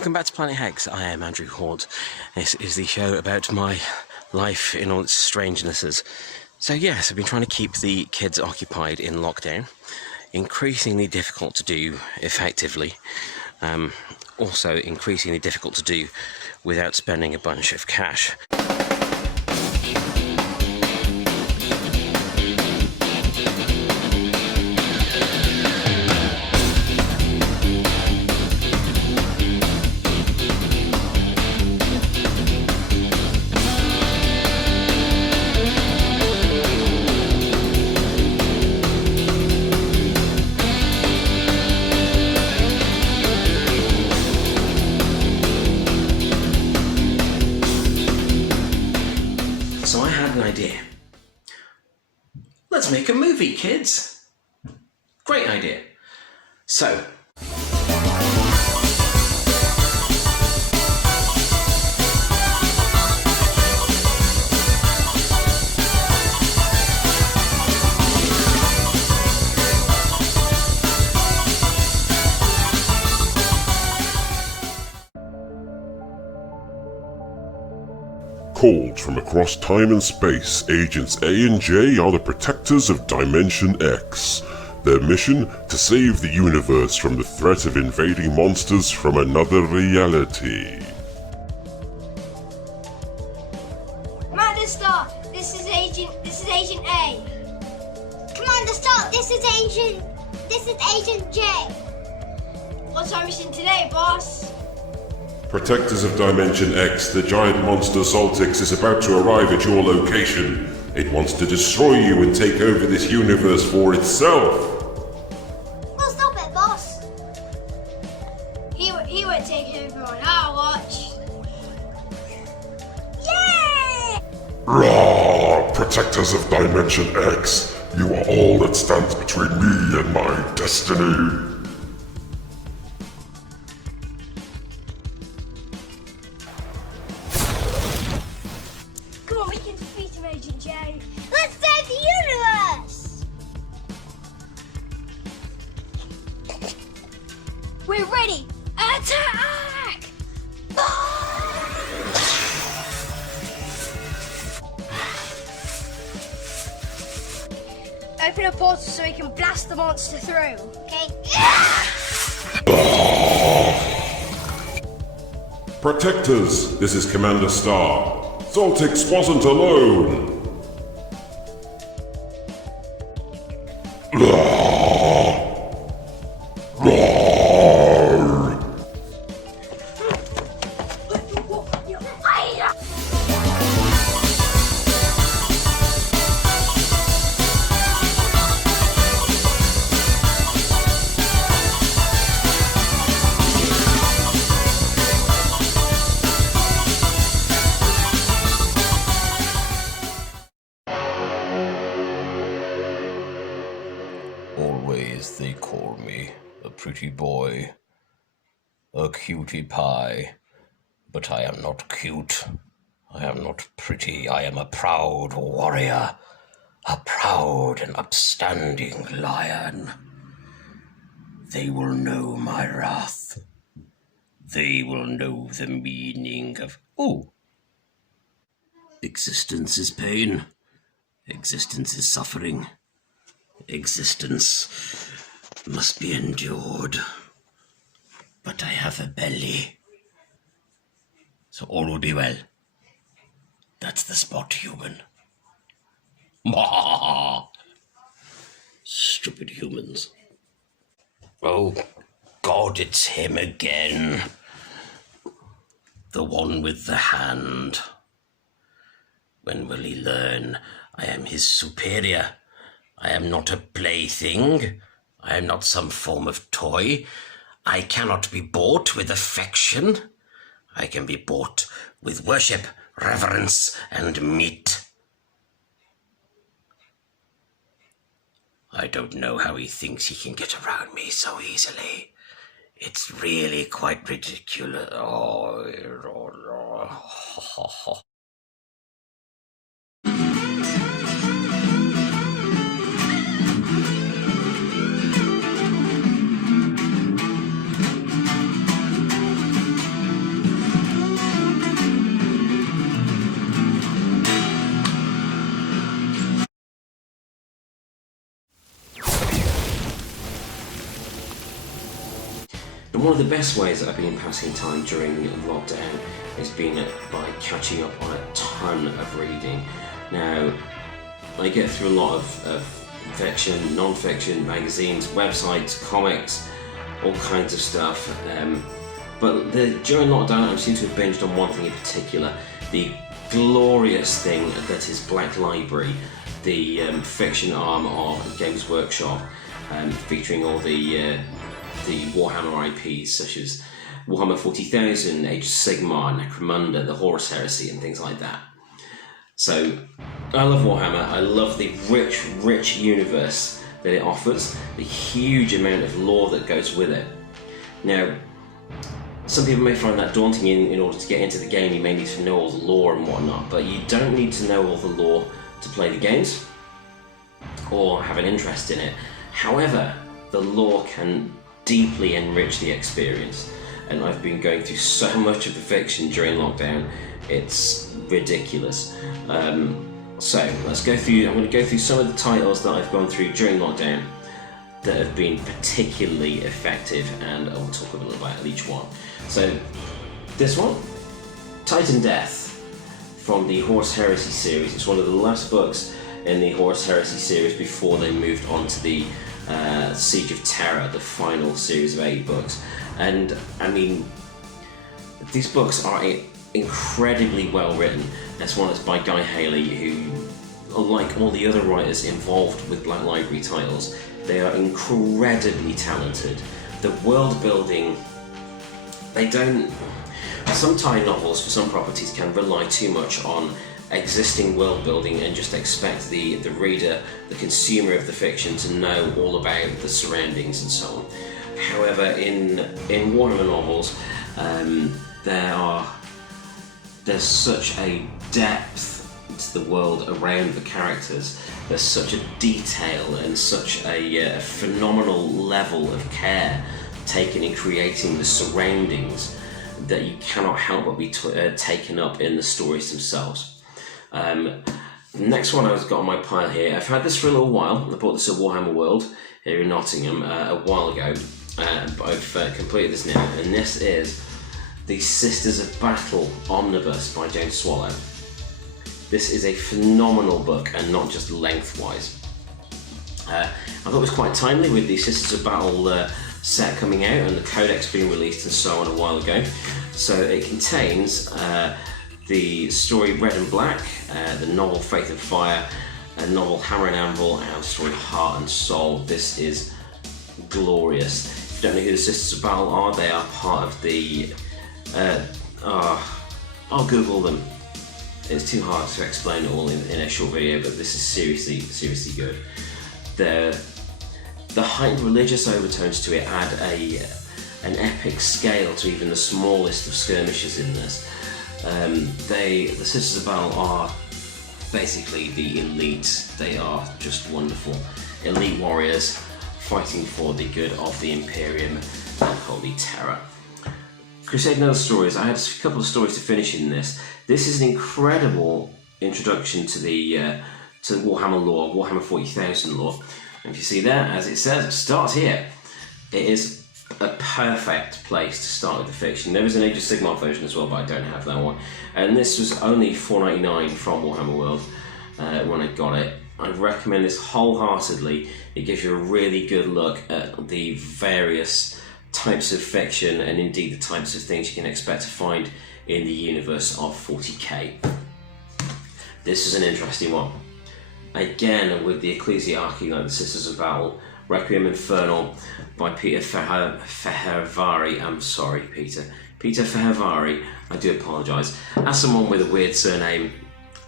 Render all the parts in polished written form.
Welcome back to Planet Hex. I am Andrew Hawnt. This is the show about my life in all its strangenesses. So yes, I've been trying to keep the kids occupied in lockdown. Increasingly difficult to do effectively. Also increasingly difficult to do without spending a bunch of cash. So I had an idea. Let's make a movie, kids. Great idea. So, Called from across time and space, Agents A and J are the protectors of Dimension X. Their mission? To save the universe from the threat of invading monsters from another reality. Commander Stark, this is Agent A. Commander Stark, this is Agent J. What's our mission today, boss? Protectors of Dimension X, the giant monster Zoltix is about to arrive at your location. It wants to destroy you and take over this universe for itself. Well, stop it, boss. He won't take over on our watch. Yay! Rawr! Protectors of Dimension X, you are all that stands between me and my destiny. Come on, we can defeat him, Agent J. Let's save the universe! We're ready! Attack! Open a portal so we can blast the monster through, okay? Protectors, this is Commander Star. Zoltix wasn't alone! Always they call me a pretty boy, a cutie pie, but I am not cute, I am not pretty, I am a proud warrior, a proud and upstanding lion. They will know my wrath. They will know the meaning of... Oh! Existence is pain. Existence is suffering. Existence must be endured. But I have a belly. So all will be well. That's the spot, human. Stupid humans. Oh, God, it's him again. The one with the hand. When will he learn I am his superior? I am not a plaything. I am not some form of toy. I cannot be bought with affection. I can be bought with worship, reverence, and meat. I don't know how he thinks he can get around me so easily. It's really quite ridiculous. one of the best ways that I've been passing time during lockdown has been by catching up on a ton of reading. Now, I get through a lot of fiction, non-fiction, magazines, websites, comics, all kinds of stuff. But during lockdown, I seem to have binged on one thing in particular, the glorious thing that is Black Library, the fiction arm of Games Workshop, featuring all the Warhammer IPs such as Warhammer 40,000, Age of Sigmar, Necromunda, the Horus Heresy and things like that. So I love Warhammer, I love the rich universe that it offers, the huge amount of lore that goes with it. Now, some people may find that daunting. In order to get into the game you may need to know all the lore and whatnot, but you don't need to know all the lore to play the games or have an interest in it. However, the lore can deeply enrich the experience, and I've been going through so much of the fiction during lockdown, it's ridiculous. So let's go through, I'm going to go through some of the titles that I've gone through during lockdown that have been particularly effective, and I will talk a little about each one. So this one, Titan Death, from the Horus Heresy series. It's one of the last books in the Horus Heresy series before they moved on to the Siege of Terror, the final series of 8 books. And I mean, these books are incredibly well written. This one is by Guy Haley, who, unlike all the other writers involved with Black Library titles, they are incredibly talented. The world building, some tie novels for some properties can rely too much on existing world building and just expect the reader, the consumer of the fiction, to know all about the surroundings and so on. However, in Warhammer novels, there's such a depth to the world around the characters. There's such a detail and such a phenomenal level of care taken in creating the surroundings that you cannot help but be taken up in the stories themselves. The next one I've got on my pile here, I've had this for a little while. I bought this at Warhammer World here in Nottingham a while ago, but I've completed this now, and this is the Sisters of Battle Omnibus by James Swallow. This is a phenomenal book, and not just lengthwise. I thought it was quite timely with the Sisters of Battle set coming out and the Codex being released and so on a while ago. So it contains the story Red and Black, the novel Faith and Fire, a novel Hammer and Anvil, and the story Heart and Soul. This is glorious. If you don't know who the Sisters of Battle are, they are part of the... I'll Google them. It's too hard to explain it all in a short video, but this is seriously good. The heightened religious overtones to it add an epic scale to even the smallest of skirmishes in this. The Sisters of Battle are basically the elite. They are just wonderful. Elite warriors fighting for the good of the Imperium and Holy Terror. Crusade and Other Stories. I had a couple of stories to finish in this. This is an incredible introduction to the Warhammer lore, Warhammer 40,000 lore. And if you see there, as it says, start here. It is a perfect place to start with the fiction. There is an Age of Sigmar version as well, but I don't have that one. And this was only $4.99 from Warhammer World when I got it. I recommend this wholeheartedly. It gives you a really good look at the various types of fiction and indeed the types of things you can expect to find in the universe of 40k. This is an interesting one. Again, with the Ecclesiarchy, like the Sisters of Battle, Requiem Infernal by Peter Fehervari. I'm sorry, Peter Fehervari. I do apologise. As someone with a weird surname,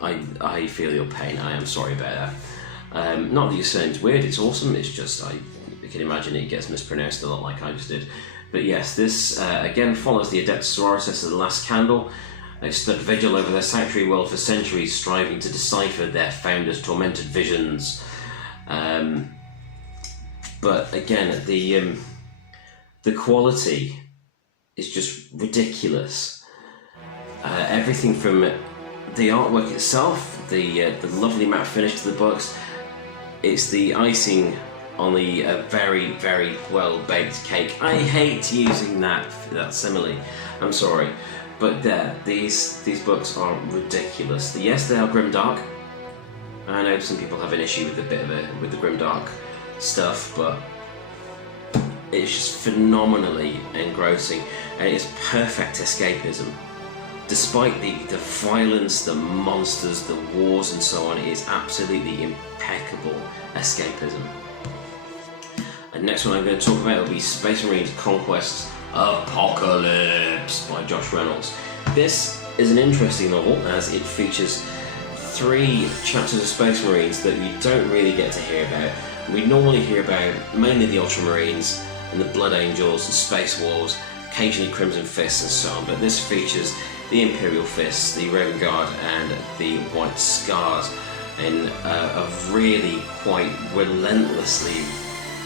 I feel your pain. I am sorry about that. Not that your surname's weird, it's awesome, it's just I can imagine it gets mispronounced a lot like I just did. But yes, this again follows the Adeptus Sororitas of the Last Candle. They've stood vigil over their sanctuary world for centuries, striving to decipher their founder's tormented visions. But again, the quality is just ridiculous. Everything from the artwork itself, the lovely matte finish to the books, it's the icing only a very, very well baked cake. I hate using that simile. I'm sorry, but these books are ridiculous. Yes, they are grimdark. I know some people have an issue with with the grimdark stuff, but it's just phenomenally engrossing, and it's perfect escapism. Despite the violence, the monsters, the wars and so on, it is absolutely impeccable escapism. And next one I'm going to talk about will be Space Marines Conquest Apocalypse by Josh Reynolds. This is an interesting novel as it features 3 chapters of Space Marines that you don't really get to hear about. We normally hear about mainly the Ultramarines and the Blood Angels and Space Wolves, occasionally Crimson Fists and so on, but this features the Imperial Fists, the Raven Guard and the White Scars in a really quite relentlessly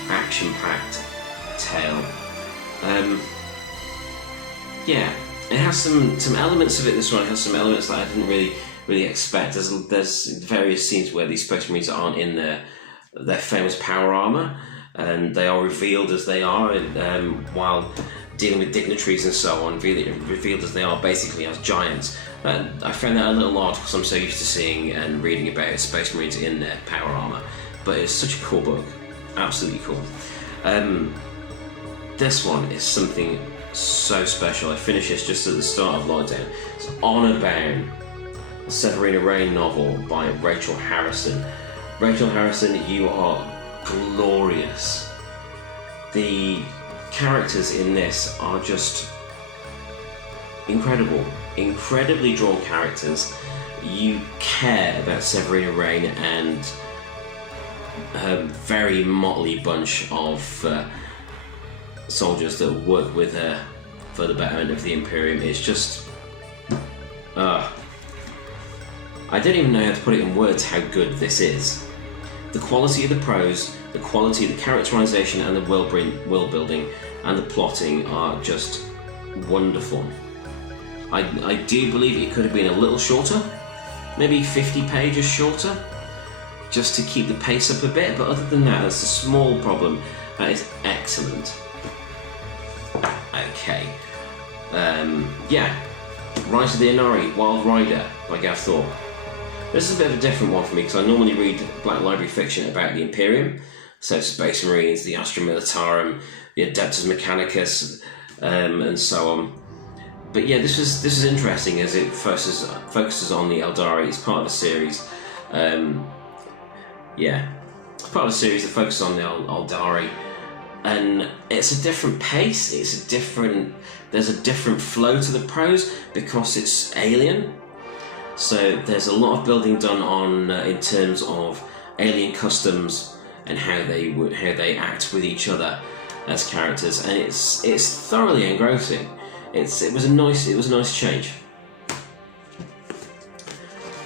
action-packed tale. Yeah, it has some elements of it. This one has some elements that I didn't really expect. There's various scenes where these Space Marines aren't in their famous power armor, and they are revealed as they are, while dealing with dignitaries and so on, revealed as they are basically as giants. I found that a little odd because I'm so used to seeing and reading about Space Marines in their power armor, but it's such a cool book, absolutely cool. This one is something so special. I finished this just at the start of lockdown. It's Honor Bound, a Severina Rain novel by Rachel Harrison. Rachel Harrison, you are glorious. The characters in this are just incredible, incredibly drawn characters. You care about Severina Rain and a very motley bunch of soldiers that work with her for the betterment of the Imperium. It's just I don't even know how to put it in words how good this is. The quality of the prose, the quality of the characterization and the world building and the plotting are just wonderful. I do believe it could have been a little shorter, maybe 50 pages shorter, just to keep the pace up a bit, but other than that, that's a small problem. That is excellent. Okay. Yeah. Rise of the Inari, Wild Rider by Gav Thorpe. This is a bit of a different one for me because I normally read Black Library fiction about the Imperium, so Space Marines, the Astra Militarum, the Adeptus Mechanicus, and so on. But yeah, this is interesting as it focuses on the Eldari. It's part of a series. Yeah, it's part of a series that focuses on the Eldari, and it's a different pace. There's a different flow to the prose because it's alien. So there's a lot of building done on in terms of alien customs and how they act with each other as characters, and it's thoroughly engrossing. It was a nice change.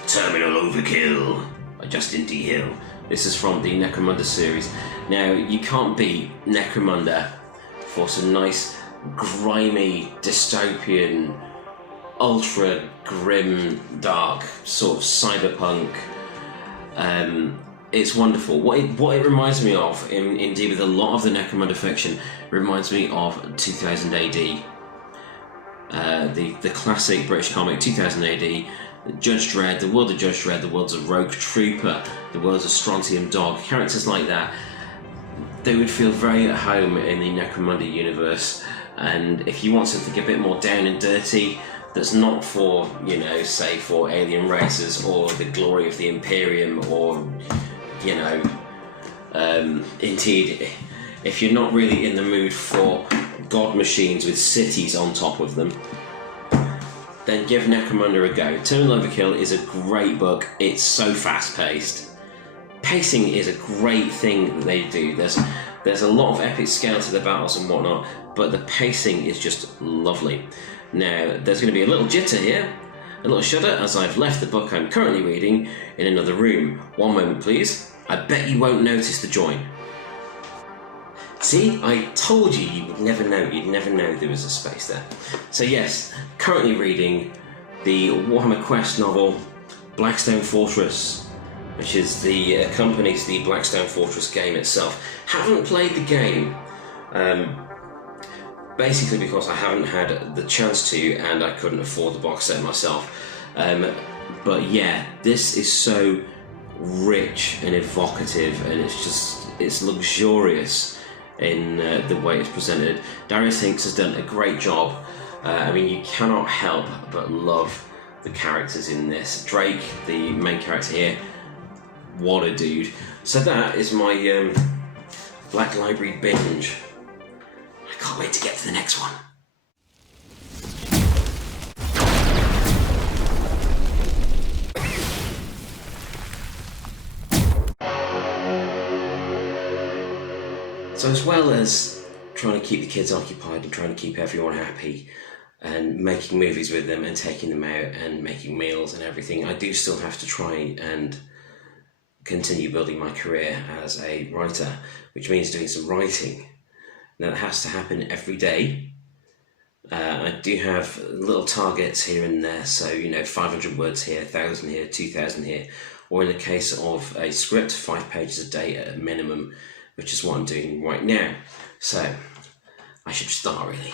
Terminal Overkill by Justin D. Hill. This is from the Necromunda series. Now you can't beat Necromunda for some nice, grimy, dystopian, ultra grim, dark sort of cyberpunk. It's wonderful. What it reminds me of, indeed with a lot of the Necromunda fiction, reminds me of 2000 AD. The classic British comic 2000 AD, Judge Dredd, the world of Judge Dredd, the world's a Rogue Trooper, the world's a Strontium Dog, characters like that. They would feel very at home in the Necromunda universe, and if you want something a bit more down and dirty, that's not for, say for alien races or the glory of the Imperium, or, indeed, if you're not really in the mood for god machines with cities on top of them, then give Necromunda a go. Terminal Overkill is a great book. It's so fast-paced. Pacing is a great thing that they do. There's a lot of epic scale to the battles and whatnot, but the pacing is just lovely. Now, there's going to be a little jitter here, a little shudder, as I've left the book I'm currently reading in another room. One moment, please. I bet you won't notice the join. See, I told you you would never know. You'd never know there was a space there. So yes, currently reading the Warhammer Quest novel, Blackstone Fortress which is the accompanies the Blackstone Fortress game itself. Haven't played the game, basically because I haven't had the chance to, and I couldn't afford the box set myself. But yeah, this is so rich and evocative, and it's luxurious in the way it's presented. Darius Hinks has done a great job. I mean, you cannot help but love the characters in this. Drake, the main character here, what a dude. So that is my Black Library binge. I can't wait to get to the next one. So as well as trying to keep the kids occupied and trying to keep everyone happy and making movies with them and taking them out and making meals and everything, I do still have to try and continue building my career as a writer, which means doing some writing. Now that has to happen every day. I do have little targets here and there, so 500 words here, 1,000 here, 2,000 here, or in the case of a script, 5 pages a day at a minimum, which is what I'm doing right now. So I should start really.